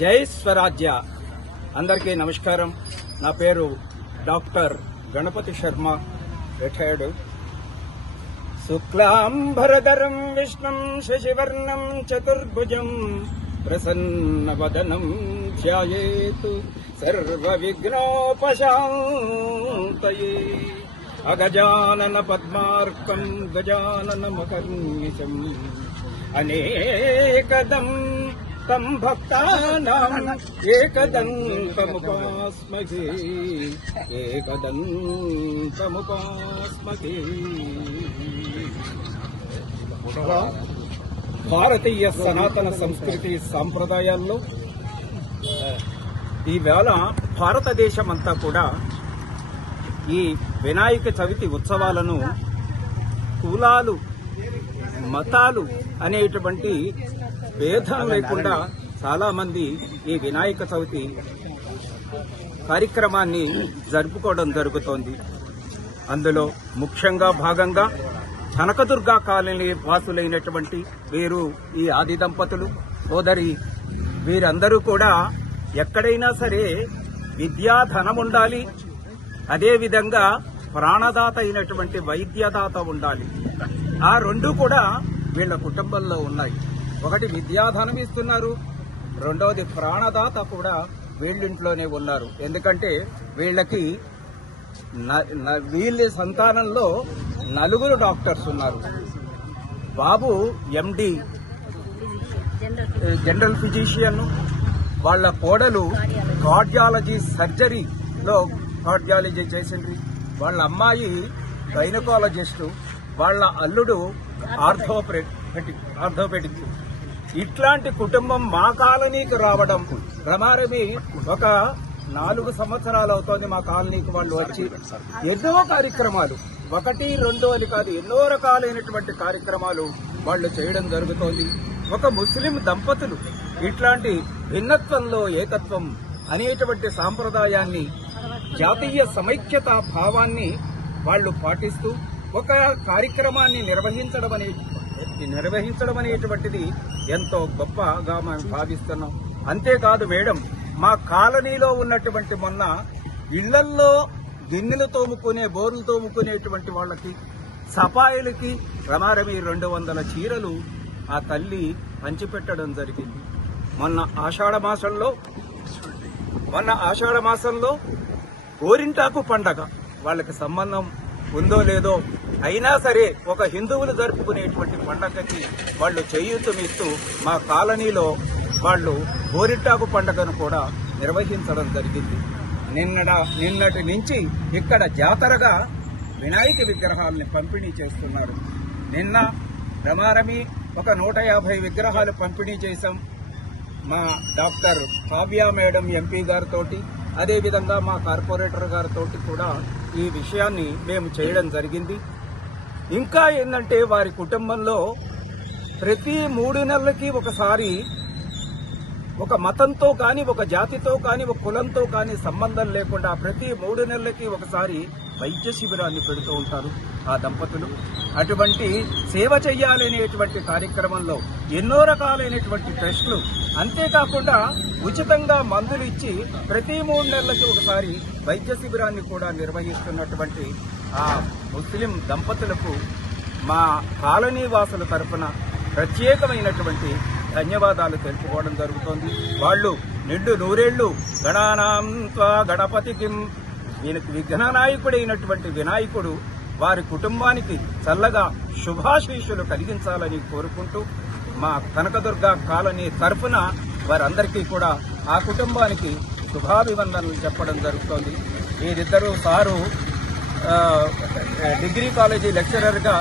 జై స్వరాజ్య. అందరికీ నమస్కారం. నా పేరు డాక్టర్ గణపతి శర్మ, రిటైర్డ్. శుక్లాంబరధరం విష్ణుం శశివర్ణం చతుర్భుజం ప్రసన్నవదనం ధ్యాయేత్ సర్వవిఘ్నోపశాంతయే. అగజానన పద్మార్కం గజాననమకర్నిశం అనేకదం తం భక్తానాం ఏకదంతముపాస్మహే ఏకదంతముపాస్మహే. భారతీయ సనాతన సంస్కృతి సాంప్రదాయాల్లో ఈవేళ భారతదేశమంతా కూడా ఈ వినాయక చవితి ఉత్సవాలను కులాలు మతాలు అనేటువంటి భేదం లేకుండా చాలా మంది ఈ వినాయక చవితి కార్యక్రమాన్ని జరుపుకోవడం జరుగుతోంది. అందులో ముఖ్యంగా భాగంగా కనకదుర్గా కాలనీ వాసులైనటువంటి వీరు ఈ ఆది దంపతులు సోదరి వీరందరూ కూడా ఎక్కడైనా సరే విద్యాధనం ఉండాలి, అదేవిధంగా ప్రాణదాత అయినటువంటి వైద్యదాత ఉండాలి. ఆ రెండు కూడా వీళ్ల కుటుంబంలో ఉన్నాయి. ఒకటి విద్యాధనం ఇస్తున్నారు, రెండవది ప్రాణదాత కూడా వీళ్ళింట్లోనే ఉన్నారు. ఎందుకంటే వీళ్ళకి వీళ్ళ సంతానంలో 4 డాక్టర్స్ ఉన్నారు. బాబు ఎండి జనరల్ ఫిజిషియన్, వాళ్ళ కోడలు కార్డియాలజీ సర్జరీలో కార్డియాలజీ చేసింది, వాళ్ళ అమ్మాయి గైనకాలజిస్టు, వాళ్ళ అల్లుడు ఆర్థోపెడిక్. ఇట్లాంటి కుటుంబం మా కాలనీకి రావడం రమారమి ఒక 4 సంవత్సరాలు అవుతోంది. మా కాలనీకి వాళ్ళు వచ్చి ఎన్నో కార్యక్రమాలు, 1, 2 అని కాదు, ఎన్నో రకాలైనటువంటి కార్యక్రమాలు వాళ్ళు చేయడం జరుగుతోంది. ఒక ముస్లిం దంపతులు ఇట్లాంటి భిన్నత్వంలో ఏకత్వం అనేటువంటి సాంప్రదాయాన్ని, జాతీయ సమైక్యతా భావాన్ని వాళ్ళు పాటిస్తూ ఒక కార్యక్రమాన్ని నిర్వహించడం అనేటువంటిది ఎంతో గొప్పగా మనం భావిస్తున్నాం. అంతేకాదు మేడం, మా కాలనీలో ఉన్నటువంటి మొన్న ఇళ్లల్లో గిన్నెలు తోముకునే, బోర్లు తోముకునేటువంటి వాళ్ళకి సఫాయిలకి రమారమి 200 చీరలు ఆ తల్లి పంచిపెట్టడం జరిగింది. మొన్న ఆషాఢ మాసంలో గోరింటాకు పండగ, వాళ్ళకి సంబంధం ఉందో లేదో అయినా సరే ఒక హిందువులు జరుపుకునేటువంటి పండగకి వాళ్ళు చేయూతమిస్తూ మా కాలనీలో వాళ్ళు గోరింటాకు పండగను కూడా నిర్వహించడం జరిగింది. నిన్నటి నుంచి ఇక్కడ జాతరగా వినాయక విగ్రహాలని పంపిణీ చేస్తున్నారు. నిన్న రమారమి ఒక 150 విగ్రహాలు పంపిణీ చేశాం. మా డాక్టర్ కావ్య మేడం ఎంపీ గారితో, అదేవిధంగా మా కార్పొరేటర్ గారితో కూడా ఈ విషయాన్ని మేము చేయడం జరిగింది. ఇంకా ఏంటంటే వారి కుటుంబంలో ప్రతి 3 నెలలకి ఒకసారి ఒక మతంతో కానీ, ఒక జాతితో కానీ, ఒక కులంతో కానీ సంబంధం లేకుండా ప్రతి 3 నెలలకి ఒకసారి వైద్య శిబిరాన్ని పెడుతూ ఉంటారు ఆ దంపతులు. అటువంటి సేవ చెయ్యాలనేటువంటి కార్యక్రమంలో ఎన్నో రకాలైనటువంటి టెస్టులు, అంతేకాకుండా ఉచితంగా మందులు ఇచ్చి ప్రతి 3 నెలలకి ఒకసారి వైద్య శిబిరాన్ని కూడా నిర్వహిస్తున్నటువంటి ఆ ముస్లిం దంపతులకు మా కాలనీ వాసుల తరఫున ప్రత్యేకమైనటువంటి ధన్యవాదాలు తెలుపుకోవడం జరుగుతోంది. వాళ్ళు నిండు నూరేళ్లు గణానాం త్వా గణపతికిం, ఈయనకు విఘ్ననాయకుడైనటువంటి వినాయకుడు వారి కుటుంబానికి చల్లగా శుభాశీస్సులు కలిగించాలని కోరుకుంటూ మా కనకదుర్గా కాలనీ తరఫున వారందరికీ కూడా ఆ కుటుంబానికి శుభాభివందనలు చెప్పడం జరుగుతోంది. వీరిద్దరూ సారు డిగ్రీ కాలేజీ లెక్చరర్గా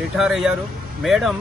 రిటైర్ అయ్యారు. మేడం